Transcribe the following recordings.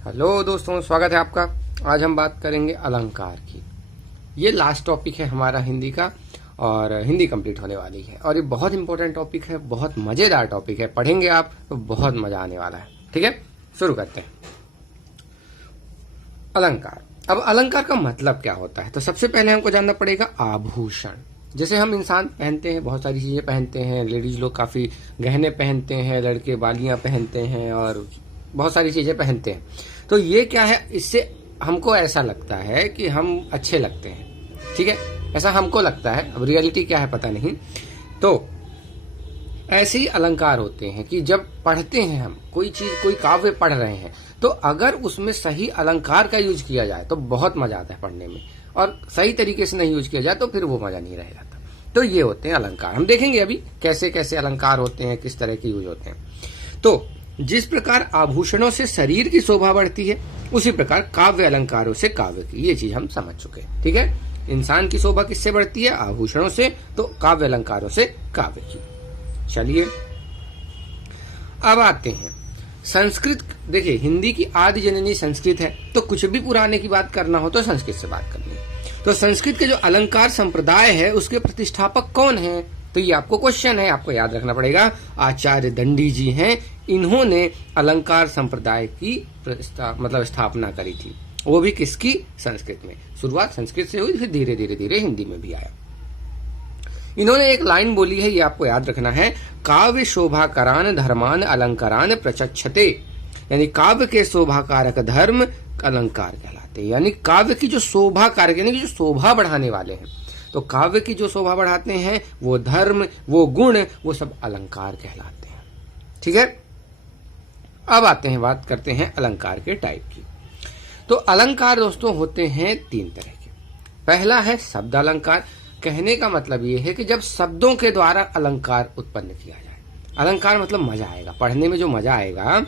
Hello दोस्तों, स्वागत है आपका। आज हम बात करेंगे अलंकार की। ये लास्ट टॉपिक है हमारा हिंदी का और हिंदी कंप्लीट होने वाली है और ये बहुत इंपॉर्टेंट टॉपिक है, बहुत मजेदार टॉपिक है। पढ़ेंगे आप तो बहुत मजा आने वाला है। ठीक है, शुरू करते हैं। अलंकार। अब अलंकार का मतलब क्या होता है? तो सबसे पहले हमको जानना पड़ेगा आभूषण। जैसे हम इंसान पहनते हैं, बहुत सारी चीजें पहनते हैं। लेडीज लोग काफी गहने पहनते हैं, लड़के बालियां पहनते हैं और बहुत सारी चीजें पहनते हैं। तो ये क्या है, इससे हमको ऐसा लगता है कि हम अच्छे लगते हैं। ठीक है, ऐसा हमको लगता है। अब रियलिटी क्या है पता नहीं। तो ऐसे ही अलंकार होते हैं कि जब पढ़ते हैं हम कोई चीज, कोई काव्य पढ़ रहे हैं, तो अगर उसमें सही अलंकार का यूज किया जाए तो बहुत मजा आता है पढ़ने में, और सही तरीके से नहीं यूज किया जाए तो फिर वो मजा नहीं रह जाता। तो ये होते हैं अलंकार। हम देखेंगे अभी कैसे कैसे अलंकार होते हैं, किस तरह के यूज होते हैं। तो जिस प्रकार आभूषणों से शरीर की शोभा बढ़ती है, उसी प्रकार काव्य अलंकारों से काव्य की, ये चीज हम समझ चुके हैं। ठीक है, इंसान की शोभा किससे बढ़ती है? आभूषणों से। तो काव्य अलंकारों से काव्य की। चलिए अब आते हैं संस्कृत। देखिए, हिंदी की आदि जननी संस्कृत है, तो कुछ भी पुराने की बात करना हो तो संस्कृत से बात करनी है। तो संस्कृत के जो अलंकार संप्रदाय है, उसके प्रतिष्ठापक कौन है? तो ये आपको क्वेश्चन है, आपको याद रखना पड़ेगा। आचार्य दंडी जी हैं, इन्होंने अलंकार संप्रदाय की स्थापना करी थी। वो भी किसकी? संस्कृत में। शुरुआत संस्कृत से हुई, फिर धीरे धीरे धीरे हिंदी में भी आया। इन्होंने एक लाइन बोली है, ये आपको याद रखना है। काव्य शोभा करान धर्मान अलंकारान प्रचक्षते, यानी काव्य के शोभा कारक धर्म अलंकार कहलाते हैं। यानी काव्य की जो शोभा कारक, यानी कि जो शोभा बढ़ाने वाले हैं, तो काव्य की जो शोभा बढ़ाते हैं वो धर्म, वो गुण, वो सब अलंकार कहलाते हैं। ठीक है, अब आते हैं, बात करते हैं अलंकार के टाइप की। तो अलंकार दोस्तों होते हैं तीन तरह के। पहला है शब्द अलंकार। कहने का मतलब ये है कि जब शब्दों के द्वारा अलंकार उत्पन्न किया जाए। अलंकार मतलब मजा आएगा पढ़ने में, जो मजा आएगा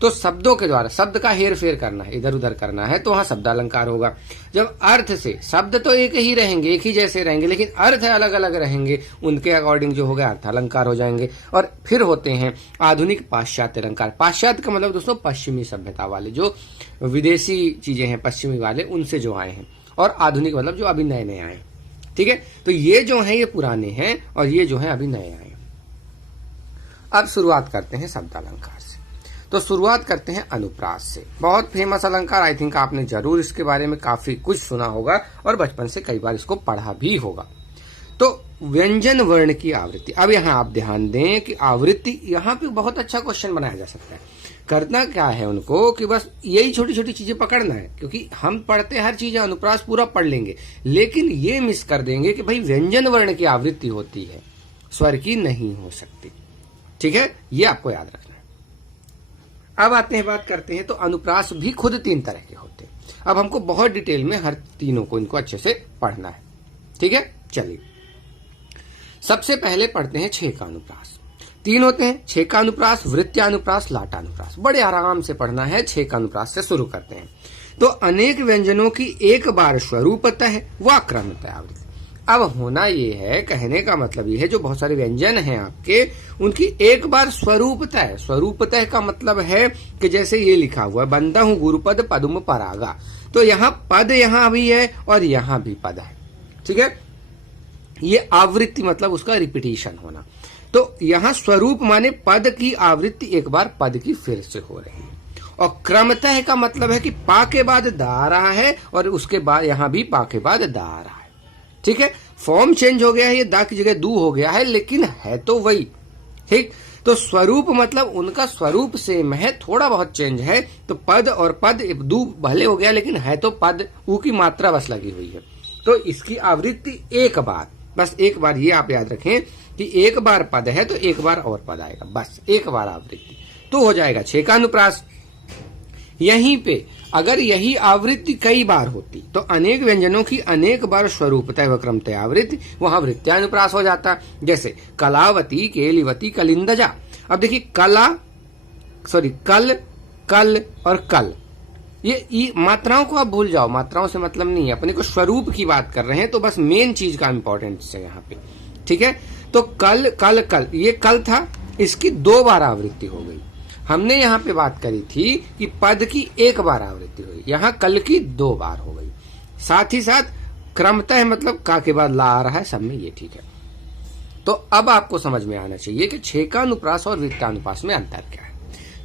तो शब्दों के द्वारा, शब्द का हेर फेर करना है, इधर उधर करना है, तो वहां शब्द अलंकार होगा। जब अर्थ से, शब्द तो एक ही रहेंगे, एक ही जैसे रहेंगे, लेकिन अर्थ अलग अलग रहेंगे, उनके अकॉर्डिंग जो होगा अर्थ अलंकार हो जाएंगे। और फिर होते हैं आधुनिक पाश्चात्य अलंकार। पाश्चात्य का मतलब दोस्तों पश्चिमी सभ्यता वाले, जो विदेशी चीजें हैं पश्चिमी वाले, उनसे जो आए हैं। और आधुनिक मतलब जो अभी नए नए आए। ठीक है, तो ये जो है ये पुराने हैं और ये जो है अभी नए आए। अब शुरुआत करते हैं शब्द अलंकार से। तो शुरुआत करते हैं अनुप्रास से। बहुत फेमस अलंकार, आई थिंक आपने जरूर इसके बारे में काफी कुछ सुना होगा और बचपन से कई बार इसको पढ़ा भी होगा। तो व्यंजन वर्ण की आवृत्ति। अब यहाँ आप ध्यान दें कि आवृत्ति, यहाँ पे बहुत अच्छा क्वेश्चन बनाया जा सकता है। करना क्या है उनको कि बस यही छोटी छोटी चीजें पकड़ना है, क्योंकि हम पढ़ते हर चीज, अनुप्रास पूरा पढ़ लेंगे, लेकिन ये मिस कर देंगे कि भाई व्यंजन वर्ण की आवृत्ति होती है, स्वर की नहीं हो सकती। ठीक है, ये आपको याद रखना है। अब आते हैं, बात करते हैं, तो अनुप्रास भी खुद तीन तरह के होते हैं। अब हमको बहुत डिटेल में हर तीनों को, इनको अच्छे से पढ़ना है। ठीक है, चलिए सबसे पहले पढ़ते हैं छेका अनुप्रास। तीन होते हैं, छेका अनुप्रास, वृत्त्यानुप्रास, लाटानुप्रास। बड़े आराम से पढ़ना है। छेका अनुप्रास से शुरू करते हैं। तो अनेक व्यंजनों की एक बार स्वरूपतः व क्रमतः आवृत्ति। अब होना ये है, कहने का मतलब ये है, जो बहुत सारे व्यंजन हैं आपके, उनकी एक बार स्वरूपतः। स्वरूपतः का मतलब है कि जैसे ये लिखा हुआ है, बंदा हूं गुरुपद पद्म परागा, तो यहाँ पद यहाँ भी है और यहाँ भी पद है। ठीक है, ये आवृत्ति मतलब उसका रिपीटिशन होना। तो यहाँ स्वरूप माने पद की आवृत्ति एक बार पद की फिर से हो रही है। और क्रमतः का मतलब है कि पा के बाद दा आ रहा है और उसके बाद यहाँ भी पा के बाद दा आ रहा है। ठीक है, फॉर्म चेंज हो गया है, ये दा की जगह दू हो गया है, लेकिन है तो वही। ठीक, तो स्वरूप मतलब उनका स्वरूप सेम है, थोड़ा बहुत चेंज है। तो पद और पद दू भले हो गया, लेकिन है तो पद, ऊ की मात्रा बस लगी हुई है। तो इसकी आवृत्ति एक बार, बस एक बार, ये आप याद रखें कि एक बार पद है तो एक बार और पद आएगा, बस एक बार आवृत्ति, तो हो जाएगा छेकानुप्रास। यहीं पे अगर यही आवृत्ति कई बार होती तो अनेक व्यंजनों की अनेक बार स्वरूपतः व क्रमतः आवृत्ति, वहां वृत्त्यानुप्रास हो जाता। जैसे कलावती, केलिवती, कलिंदजा। अब देखिए कल, कल और कल, ये मात्राओं को आप भूल जाओ, मात्राओं से मतलब नहीं है, अपने को स्वरूप की बात कर रहे हैं, तो बस मेन चीज का इंपॉर्टेंस है यहाँ पे। ठीक है, तो कल, कल, कल, ये कल था, इसकी दो बार आवृत्ति हो गई। हमने यहाँ पे बात करी थी कि पद की एक बार आवृत्ति हुई, यहाँ कल की 2 बार हो गई। साथ ही साथ क्रमतः मतलब का के बाद ला आ रहा है, सब में ये ठीक है। तो अब आपको समझ में आना चाहिए कि छेकानुप्रास और वृत्तानुप्रास में अंतर क्या है।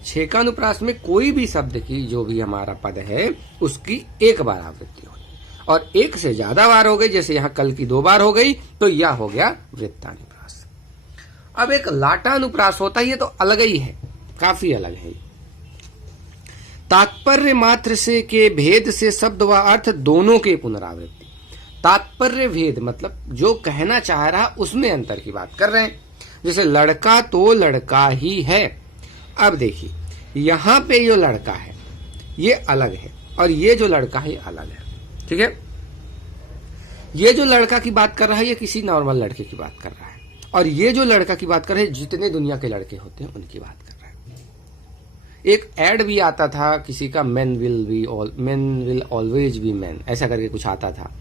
छेकानुप्रास में कोई भी शब्द की जो भी हमारा पद है उसकी एक बार आवृत्ति होगी, और एक से ज्यादा बार हो गई, जैसे यहाँ कल की 2 बार हो गई, तो यह हो गया वृत्तानुप्रास। अब एक लाटानुप्रास होता है, ये तो अलग ही है, काफी अलग है। तात्पर्य मात्र से के भेद से शब्द व अर्थ दोनों के पुनरावृत्ति। तात्पर्य भेद मतलब जो कहना चाह रहा उसमें अंतर की बात कर रहे हैं। जैसे लड़का तो लड़का ही है। अब देखिए यहां पे जो लड़का है ये अलग है, और ये जो लड़का है ये अलग है, ठीक है। ये जो लड़का की बात कर रहा है ये किसी नॉर्मल लड़के की बात कर रहा है, और ये जो लड़का की बात कर रहे हैं जितने दुनिया के लड़के होते हैं उनकी बात कर रहा है। एक एड भी आता था किसी का, men will always be man, ऐसा करके कुछ आता था,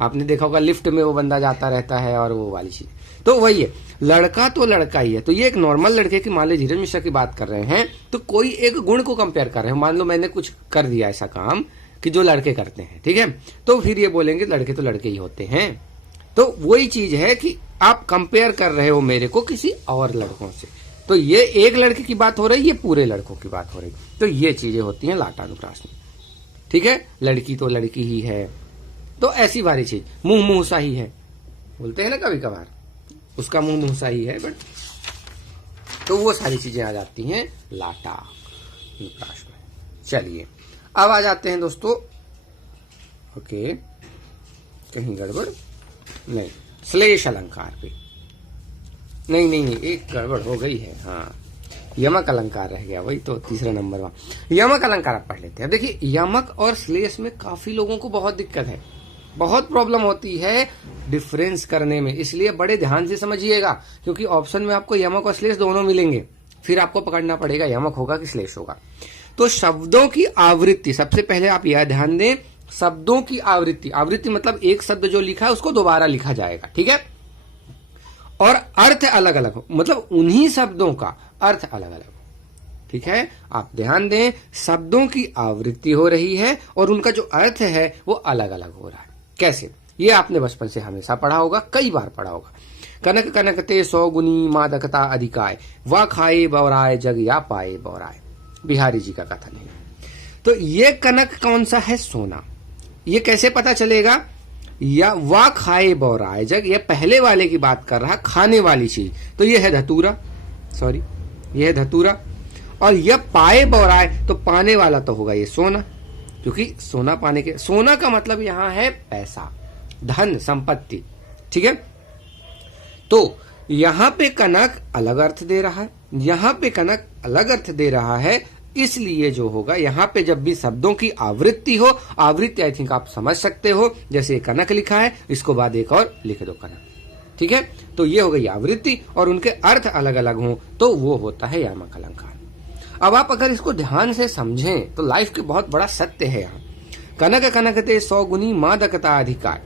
आपने देखा होगा। लिफ्ट में वो बंदा जाता रहता है और वो वाली चीज, तो वही है, लड़का तो लड़का ही है। तो ये एक नॉर्मल लड़के की, मान लो धीरज मिश्रा की बात कर रहे हैं, तो कोई एक गुण को कंपेयर कर रहे हैं। मान लो मैंने कुछ कर दिया ऐसा काम कि जो लड़के करते हैं, ठीक है, तो फिर ये बोलेंगे लड़के तो लड़के ही होते हैं। तो वही चीज है कि आप कंपेयर कर रहे हो मेरे को किसी और लड़कों से, तो ये एक लड़के की बात हो रही है, ये पूरे लड़कों की बात हो रही, तो ये चीजें होती हैं लाटानुप्रास में, ठीक है। लड़की तो लड़की ही है, तो ऐसी वाली चीज। मुंह मुंहसा ही है बोलते हैं ना कभी कभार, उसका मुंह मुंहसा ही है, बट तो वो सारी चीजें आ जाती हैं लाटानुप्रास में। चलिए अब आ जाते हैं दोस्तों, ओके, कहीं गड़बड़ नहीं, श्लेष अलंकार पे। नहीं, एक गड़बड़ हो गई है, हाँ, यमक अलंकार रह गया, वही तो तीसरा नंबर वहां। यमक अलंकार आप पढ़ लेते हैं। देखिए यमक और श्लेष में काफी लोगों को बहुत दिक्कत है, बहुत प्रॉब्लम होती है डिफरेंस करने में, इसलिए बड़े ध्यान से समझिएगा, क्योंकि ऑप्शन में आपको यमक और श्लेष दोनों मिलेंगे, फिर आपको पकड़ना पड़ेगा यमक होगा कि श्लेष होगा। तो शब्दों की आवृत्ति, सबसे पहले आप यह ध्यान दें, शब्दों की आवृत्ति, आवृत्ति मतलब एक शब्द जो लिखा है उसको दोबारा लिखा जाएगा, ठीक है, और अर्थ अलग अलग हो, मतलब उन्हीं शब्दों का अर्थ अलग अलग हो, ठीक है। आप ध्यान दें, शब्दों की आवृत्ति हो रही है और उनका जो अर्थ है वो अलग अलग हो रहा है। कैसे? ये आपने बचपन से हमेशा पढ़ा होगा, कई बार पढ़ा होगा। कनक कनकते 100 गुनी मादकता अधिकाय, वा खाए बौराय जग या पाए बौराय, बिहारी जी का कथन है। तो ये कनक कौन सा है? सोना। ये कैसे पता चलेगा? या वा खाए बौराय जग, ये पहले वाले की बात कर रहा, खाने वाली चीज, तो ये है धतूरा, सॉरी ये है धतूरा। और यह पाए बौराय, तो पाने वाला तो होगा ये सोना, क्योंकि सोना पाने के, सोना का मतलब यहां है पैसा, धन, संपत्ति, ठीक है। तो यहां पे कनक अलग अर्थ दे रहा है, यहां पे कनक अलग अर्थ दे रहा है, इसलिए जो होगा यहां पे जब भी शब्दों की आवृत्ति हो, आवृत्ति आई थिंक आप समझ सकते हो, जैसे कनक लिखा है, इसको बाद एक और लिख दो कनक, ठीक है। तो ये हो गई आवृत्ति, और उनके अर्थ अलग अलग हो तो वो होता है यमक अलंकार। अब आप अगर इसको ध्यान से समझें तो लाइफ के बहुत बड़ा सत्य है यहाँ। कनक कनकते 100 गुनी मादकता अधिकार,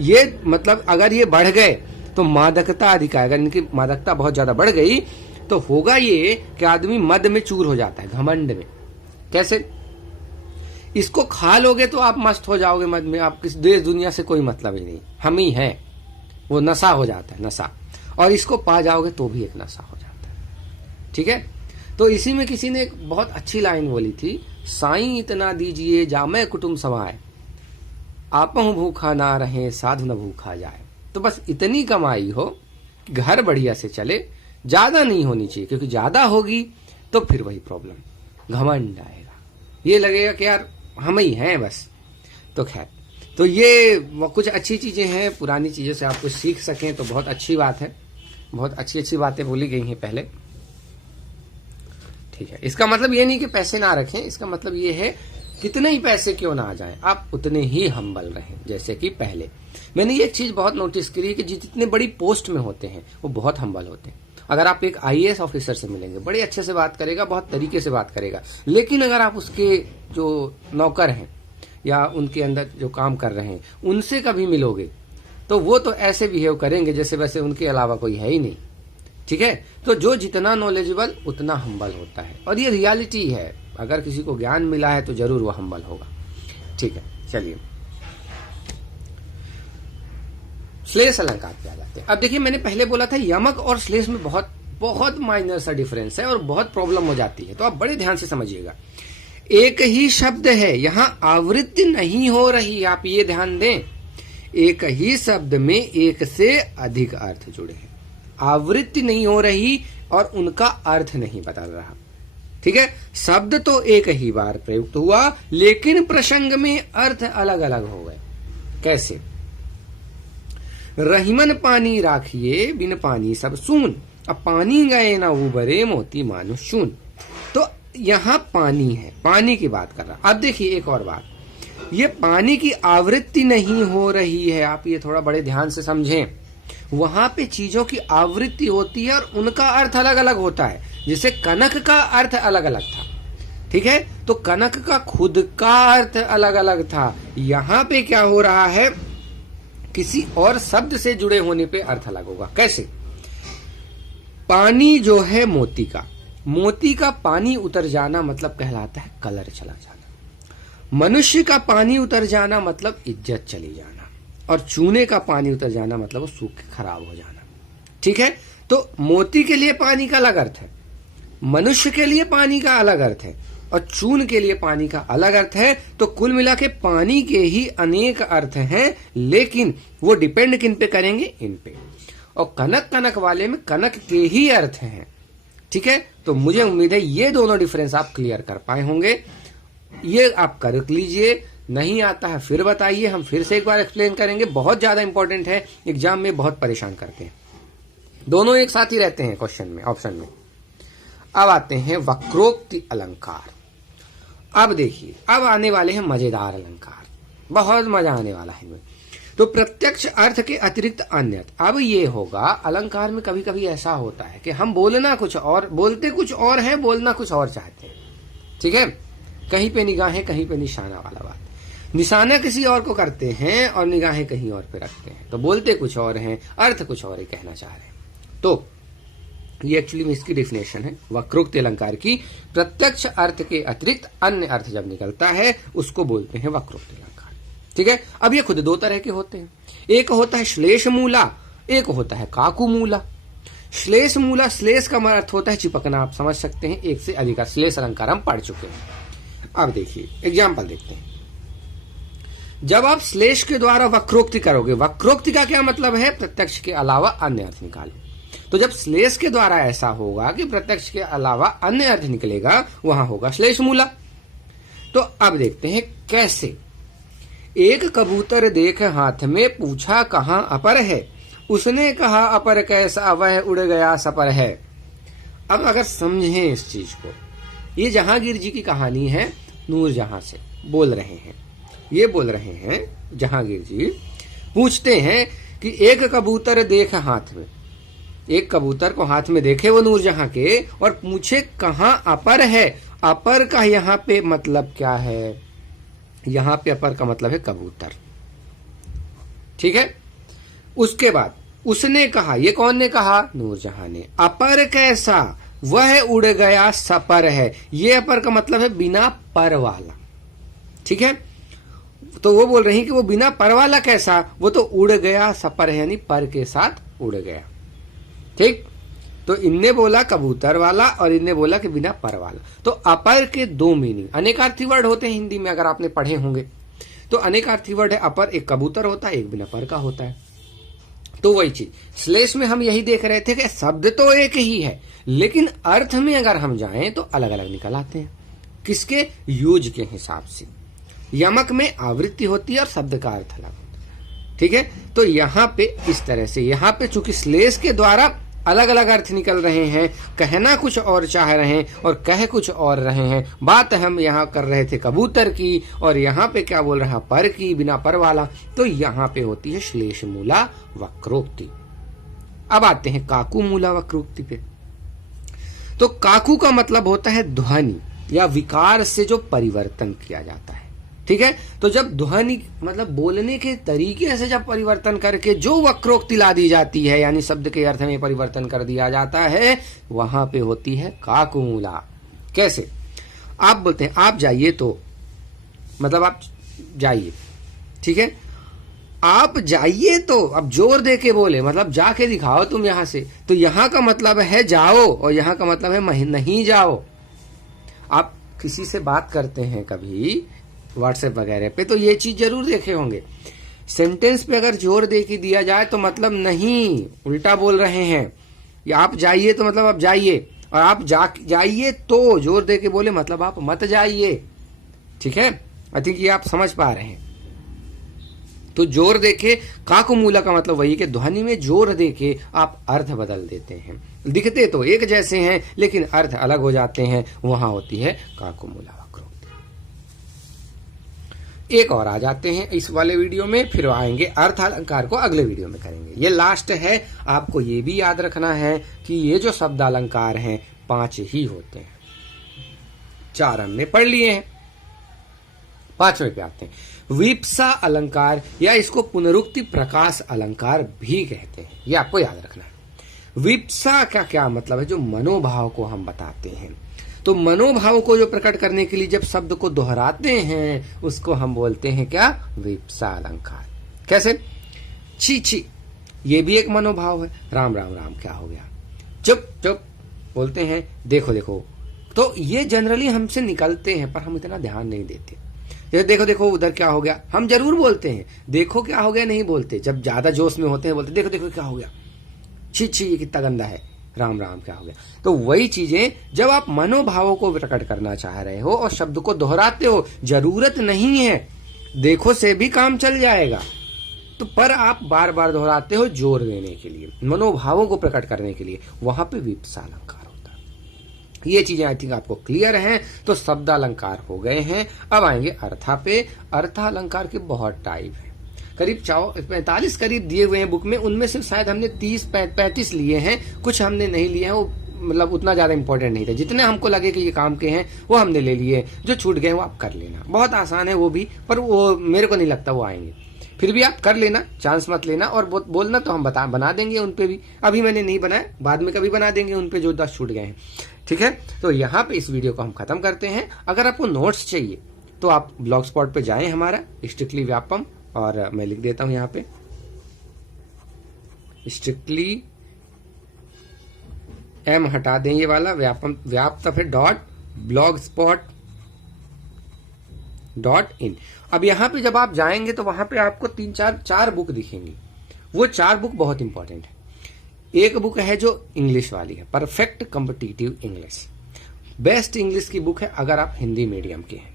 ये मतलब अगर ये बढ़ गए तो मादकता अधिकार, अगर इनकी मादकता बहुत ज्यादा बढ़ गई तो होगा ये कि आदमी मद में चूर हो जाता है, घमंड में। कैसे? इसको खा लोगे तो आप मस्त हो जाओगे मद में, आप किस देश दुनिया से कोई मतलब ही नहीं, हम ही हैं, वो नशा हो जाता है, नशा। और इसको पा जाओगे तो भी एक नशा हो जाता है, ठीक है। तो इसी में किसी ने एक बहुत अच्छी लाइन बोली थी, साईं इतना दीजिए जामै कुटुंब समाए, आपहु भूखा ना रहे साधु न भूखा जाए। तो बस इतनी कमाई हो कि घर बढ़िया से चले, ज्यादा नहीं होनी चाहिए, क्योंकि ज्यादा होगी तो फिर वही प्रॉब्लम, घमंड आएगा, ये लगेगा कि यार हम ही हैं बस। तो खैर, तो ये कुछ अच्छी चीजें हैं, पुरानी चीजों से आप कुछ सीख सकें तो बहुत अच्छी बात है, बहुत अच्छी अच्छी बातें बोली गई हैं पहले, ठीक है। इसका मतलब ये नहीं कि पैसे ना रखें, इसका मतलब ये है कितने ही पैसे क्यों ना आ जाएं, आप उतने ही हम्बल रहें जैसे कि पहले। मैंने ये चीज बहुत नोटिस करी है कि जितने बड़ी पोस्ट में होते हैं वो बहुत हम्बल होते हैं। अगर आप एक IAS ऑफिसर से मिलेंगे, बड़े अच्छे से बात करेगा, बहुत तरीके से बात करेगा, लेकिन अगर आप उसके जो नौकर हैं या उनके अंदर जो काम कर रहे हैं उनसे कभी मिलोगे तो वो तो ऐसे बिहेव करेंगे जैसे वैसे उनके अलावा कोई है ही नहीं, ठीक है, तो जो जितना नॉलेजेबल उतना हम्बल होता है, और ये रियलिटी है। अगर किसी को ज्ञान मिला है तो जरूर वो हम्बल होगा। ठीक है, चलिए श्लेष अलंकार पे आ जाते हैं। अब देखिए, मैंने पहले बोला था यमक और श्लेष में बहुत बहुत माइनर सा डिफरेंस है और बहुत प्रॉब्लम हो जाती है, तो आप बड़े ध्यान से समझिएगा। एक ही शब्द है, यहां आवृत्ति नहीं हो रही, आप ये ध्यान दें। एक ही शब्द में एक से अधिक अर्थ जुड़े हैं, आवृत्ति नहीं हो रही और उनका अर्थ नहीं बदल रहा। ठीक है, शब्द तो एक ही बार प्रयुक्त हुआ, लेकिन प्रसंग में अर्थ अलग अलग हो गए। कैसे? रहीमन पानी राखिए, बिन पानी सब सून, अब पानी गए ना उबरे, मोती मानो शून। तो यहां पानी है, पानी की बात कर रहा। अब देखिए एक और बात, ये पानी की आवृत्ति नहीं हो रही है, आप ये थोड़ा बड़े ध्यान से समझें। वहां पे चीजों की आवृत्ति होती है और उनका अर्थ अलग अलग होता है। जैसे कनक का अर्थ अलग अलग था, ठीक है, तो कनक का खुद का अर्थ अलग अलग था। यहां पे क्या हो रहा है, किसी और शब्द से जुड़े होने पे अर्थ अलग होगा। कैसे? पानी जो है मोती का पानी उतर जाना मतलब कहलाता है कलर चला जाना। मनुष्य का पानी उतर जाना मतलब इज्जत चली जाना, और चूने का पानी उतर जाना मतलब वो सूख के खराब हो जाना। ठीक है, तो मोती के लिए पानी का अलग अर्थ है, मनुष्य के लिए पानी का अलग अर्थ है, और चून के लिए पानी का अलग अर्थ है। तो कुल मिला के पानी के ही अनेक अर्थ हैं, लेकिन वो डिपेंड किन पे करेंगे? इन पे। और कनक वाले में कनक के ही अर्थ हैं। ठीक है, तो मुझे उम्मीद है ये दोनों डिफरेंस आप क्लियर कर पाए होंगे। ये आप कर लीजिए, नहीं आता है फिर बताइए, हम फिर से एक बार एक्सप्लेन करेंगे। बहुत ज्यादा इंपॉर्टेंट है, एग्जाम में बहुत परेशान करते हैं। दोनों एक साथ ही रहते हैं क्वेश्चन में, ऑप्शन में। अब आते हैं वक्रोक्ति अलंकार। अब देखिए, अब आने वाले हैं मजेदार अलंकार, बहुत मजा आने वाला है इनमें। तो प्रत्यक्ष अर्थ के अतिरिक्त अन्यथा। अब ये होगा, अलंकार में कभी कभी ऐसा होता है कि हम बोलना कुछ और, बोलते कुछ और है, बोलना कुछ और चाहते हैं। ठीक है, कहीं पे निगाहें कहीं पे निशाना वाला बात। निशाना किसी और को करते हैं और निगाहें कहीं और पे रखते हैं, तो बोलते कुछ और हैं, अर्थ कुछ और ही कहना चाह रहे हैं। तो ये एक्चुअली में इसकी डेफिनेशन है वक्रोक्ति अलंकार की। प्रत्यक्ष अर्थ के अतिरिक्त अन्य अर्थ जब निकलता है उसको बोलते हैं वक्रोक्ति अलंकार। ठीक है, अब ये खुद दो तरह के होते हैं, एक होता है श्लेष मूला, एक होता है काकू मूला। श्लेष मूला, श्लेष का अर्थ होता है चिपकना, आप समझ सकते हैं, एक से अधिक श्लेष अलंकार हम पढ़ चुके हैं। अब देखिए एग्जाम्पल देखते हैं। जब आप श्लेष के द्वारा वक्रोक्ति करोगे, वक्रोक्ति का क्या मतलब है? प्रत्यक्ष के अलावा अन्य अर्थ निकालो। तो जब श्लेष के द्वारा ऐसा होगा कि प्रत्यक्ष के अलावा अन्य अर्थ निकलेगा, वहां होगा श्लेष मूला। तो अब देखते हैं कैसे। एक कबूतर देख हाथ में, पूछा कहां अपर है, उसने कहा अपर कैसा, वह उड़ गया सपर है। अब अगर समझें इस चीज को, ये जहांगीर जी की कहानी है, नूरजहां से बोल रहे हैं। ये बोल रहे हैं जहांगीर जी, पूछते हैं कि एक कबूतर देख हाथ में, एक कबूतर को हाथ में देखे वो नूरजहां के, और पूछे कहां अपर है। अपर का यहाँ पे मतलब क्या है? यहां पे अपर का मतलब है कबूतर। ठीक है, उसके बाद उसने कहा, ये कौन ने कहा? नूरजहां ने। अपर कैसा, वह उड़ गया सपर है। ये अपर का मतलब है बिना पर वाला। ठीक है, तो वो बोल रही कि वो बिना पर वाला कैसा, वो तो उड़ गया सपर है, यानी पर के साथ उड़ गया। ठीक, तो इनने बोला कबूतर वाला और इनने बोला कि बिना पर वाला। तो अपर के दो मीनिंग, अनेकार्थी वर्ड होते हैं हिंदी में, अगर आपने पढ़े होंगे तो अनेकार्थी वर्ड है अपर, एक कबूतर होता है, एक बिना पर का होता है। तो वही चीज श्लेष में हम यही देख रहे थे कि शब्द तो एक ही है, लेकिन अर्थ में अगर हम जाएं तो अलग अलग निकल आते हैं। किसके? यूज के हिसाब से। यमक में आवृत्ति होती है और शब्द का अर्थ अलग होता है। ठीक है, तो यहाँ पे इस तरह से, यहाँ पे चूंकि श्लेष के द्वारा अलग अलग अर्थ निकल रहे हैं, कहना कुछ और चाह रहे हैं और कह कुछ और रहे हैं। बात हम यहाँ कर रहे थे कबूतर की, और यहाँ पे क्या बोल रहा? पर की, बिना पर वाला। तो यहाँ पे होती है श्लेष मूला वक्रोक्ति। अब आते हैं काकू मूला वक्रोक्ति पे। तो काकू का मतलब होता है ध्वनि या विकार से जो परिवर्तन किया जाता है। ठीक है। तो जब ध्वनि मतलब बोलने के तरीके से जब परिवर्तन करके जो वक्रोक्ति ला दी जाती है, यानी शब्द के अर्थ में परिवर्तन कर दिया जाता है, वहां पे होती है काकूमूला। कैसे? आप बोलते हैं आप जाइए, तो मतलब आप जाइए, ठीक है। आप जाइए तो अब जोर दे के बोले, मतलब जाके दिखाओ तुम यहां से, तो यहां का मतलब है जाओ और यहां का मतलब है नहीं जाओ। आप किसी से बात करते हैं कभी व्हाट्सएप वगैरह पे, तो ये चीज जरूर देखे होंगे, सेंटेंस पे अगर जोर दे के दिया जाए तो मतलब नहीं, उल्टा बोल रहे हैं। या आप जाइए तो मतलब आप जाइए, और आप जाइए तो जोर दे के बोले मतलब आप मत जाइए, ठीक है। आई थिंक ये आप समझ पा रहे हैं। तो जोर देके काकूमूला का मतलब वही कि ध्वनि में जोर देके आप अर्थ बदल देते हैं। दिखते तो एक जैसे हैं लेकिन अर्थ अलग हो जाते हैं, वहां होती है काकूमूला वक्रोक्ति। एक और आ जाते हैं इस वाले वीडियो में, फिर आएंगे अर्थ अलंकार को अगले वीडियो में करेंगे। ये लास्ट है। आपको ये भी याद रखना है कि ये जो शब्द अलंकार हैं 5 ही होते हैं। 4 हमने पढ़ लिए हैं, 5वें पे आते हैं। विप्सा अलंकार या इसको पुनरुक्ति प्रकाश अलंकार भी कहते हैं, ये आपको याद रखना है। विप्सा का क्या मतलब है? जो मनोभाव को हम बताते हैं। तो मनोभाव को जो प्रकट करने के लिए जब शब्द को दोहराते हैं उसको हम बोलते हैं क्या? विप्सा अलंकार। कैसे? छी छी, ये भी एक मनोभाव है। राम राम राम क्या हो गया? चुप चुप बोलते हैं, देखो देखो। तो ये जनरली हमसे निकलते हैं पर हम इतना ध्यान नहीं देते। देखो देखो उधर क्या हो गया, हम जरूर बोलते हैं। देखो क्या हो गया नहीं बोलते, जब ज्यादा जोश में होते हैं बोलते देखो देखो क्या हो गया, छी छी ये कितना गंदा है, राम राम क्या हो गया। तो वही चीजें जब आप मनोभावों को प्रकट करना चाह रहे हो और शब्द को दोहराते हो, जरूरत नहीं है देखो से भी काम चल जाएगा, तो पर आप बार बार दोहराते हो जोर देने के लिए, मनोभावों को प्रकट करने के लिए, वहां पे विप्सा अलंकार। ये चीजें आई थिंक आपको क्लियर हैं। तो शब्द अलंकार हो गए हैं। अब आएंगे अर्था पे। अर्था अलंकार के बहुत टाइप है, करीब 45 करीब दिए हुए हैं बुक में। उनमें से शायद हमने 30-35 लिए हैं, कुछ हमने नहीं लिए हैं। वो मतलब उतना ज्यादा इंपॉर्टेंट नहीं था, जितने हमको लगे कि ये काम के हैं वो हमने ले लिए। जो छूट गए वो आप कर लेना, बहुत आसान है वो भी, पर वो मेरे को नहीं लगता वो आएंगे। फिर भी आप कर लेना, चांस मत लेना और बोलना तो हम बना देंगे उन पे भी। अभी मैंने नहीं बनाया, बाद में कभी बना देंगे उन पे जो 10 छूट गए हैं, ठीक है। तो यहाँ पे इस वीडियो को हम खत्म करते हैं। अगर आपको नोट्स चाहिए तो आप ब्लॉग स्पॉट पे जाएं हमारा, स्ट्रिक्टली व्यापम, और मैं लिख देता हूं यहाँ पे स्ट्रिक्टली एम हटा दें ये वाला, व्यापम व्याप्त फिर .blogspot.in। अब यहाँ पे जब आप जाएंगे तो वहां पे आपको 4 बुक दिखेंगी। वो 4 बुक बहुत इंपॉर्टेंट है। एक बुक है जो इंग्लिश वाली है, perfect competitive English, best English की बुक है। अगर आप हिंदी मीडियम के हैं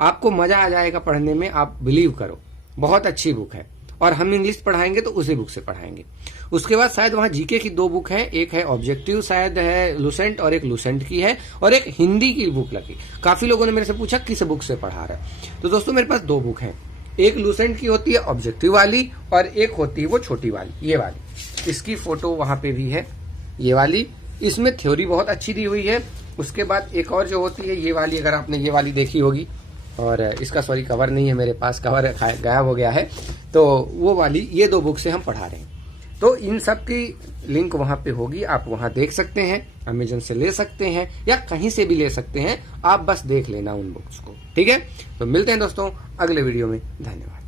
आपको मजा आ जाएगा पढ़ने में, आप बिलीव करो, बहुत अच्छी बुक है। और हम इंग्लिश पढ़ाएंगे तो उसी बुक से पढ़ाएंगे। उसके बाद शायद वहां जीके की 2 बुक है, एक है ऑब्जेक्टिव शायद है लुसेंट और एक लुसेंट की है, और एक हिंदी की बुक लगी। काफी लोगों ने मेरे से पूछा किस बुक से पढ़ा रहा है, तो दोस्तों मेरे पास 2 बुक है। एक लुसेंट की होती है ऑब्जेक्टिव वाली, और एक होती है वो छोटी वाली, ये वाली। इसकी फोटो वहां पे भी है, ये वाली। इसमें थ्योरी बहुत अच्छी दी हुई है। उसके बाद एक और जो होती है ये वाली, अगर आपने ये वाली देखी होगी, और इसका सॉरी कवर नहीं है मेरे पास, कवर गायब हो गया है, तो वो वाली, ये 2 बुक से हम पढ़ा रहे हैं। तो इन सब की लिंक वहां पे होगी, आप वहां देख सकते हैं, अमेजन से ले सकते हैं या कहीं से भी ले सकते हैं। आप बस देख लेना उन बुक्स को, ठीक है। तो मिलते हैं दोस्तों अगले वीडियो में, धन्यवाद।